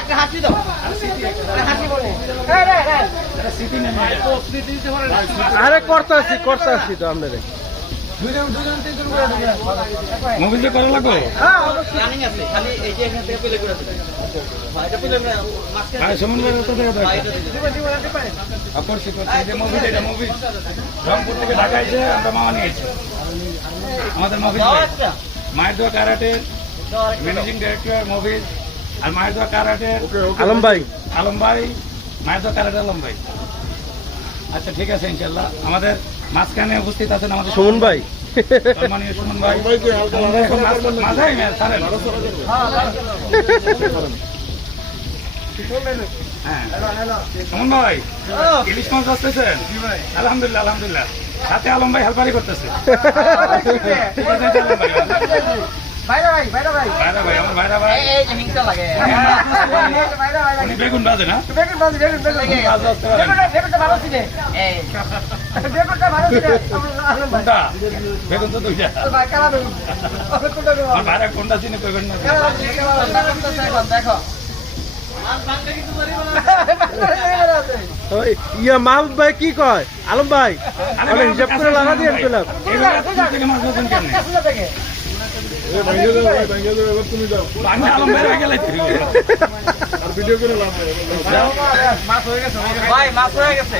একটা হাসি দাও, হাসি বলে আরে করতেছি তো আপনাদের মোবাইল দিয়ে করা লাগবে। রানিং আছে, খালি এই যে এখান থেকে পেলে করে দেবেন। এটা পেলে মাঝখানে ভাই সুমন ভাই কত টাকা দেয়? পারেন। করছি এই যে মুভি, এটা মুভি রংপুর থেকে ঢাকা এসে আমরা মামা নিয়েছি। আমাদের মুভি মায়ের দোয়া কারাটে ম্যানেজিং ডিরেক্টর মুভি, আর মায়ের দোয়া কারাটে আলম ভাই মায়ের দোয়া কারাটে আলম ভাই। আচ্ছা ঠিক আছে, ইনশাল্লাহ আমাদের মাঝখানে উপস্থিত আছেন আমাদের সুমন ভাই। সম্মানীয় সুমন ভাই। এখন মাঝাই ম্যাচ ছাড়েন। হ্যাঁ সুমন ভাই, ইলিশ মাছ আসতেছেন? আলহামদুলিল্লাহ আলহামদুলিল্লাহ। সাথে আলম ভাই হেল্পারি করতেছে। ঠিক আছে আলম ভাই। ভাইরা ভাই, আমার ভাইরা ভাই। এই যে হিংসা লাগে। উনি বেগুন বাজে না? এই কোনটা? বেগুন তো দুইটা। আমার ভাইরা কোনটা চিনে কইবেন না। দেখো ইয়া মাহমুদ ভাই কি কয়? আলম ভাই আমি হিসাব করে লাগা দিয়ে দিলাম। থেকে মাছ ধরছেন কেন? আমি আলম ভাই হয়ে গেলে ভাই মাছ হয়ে গেছে।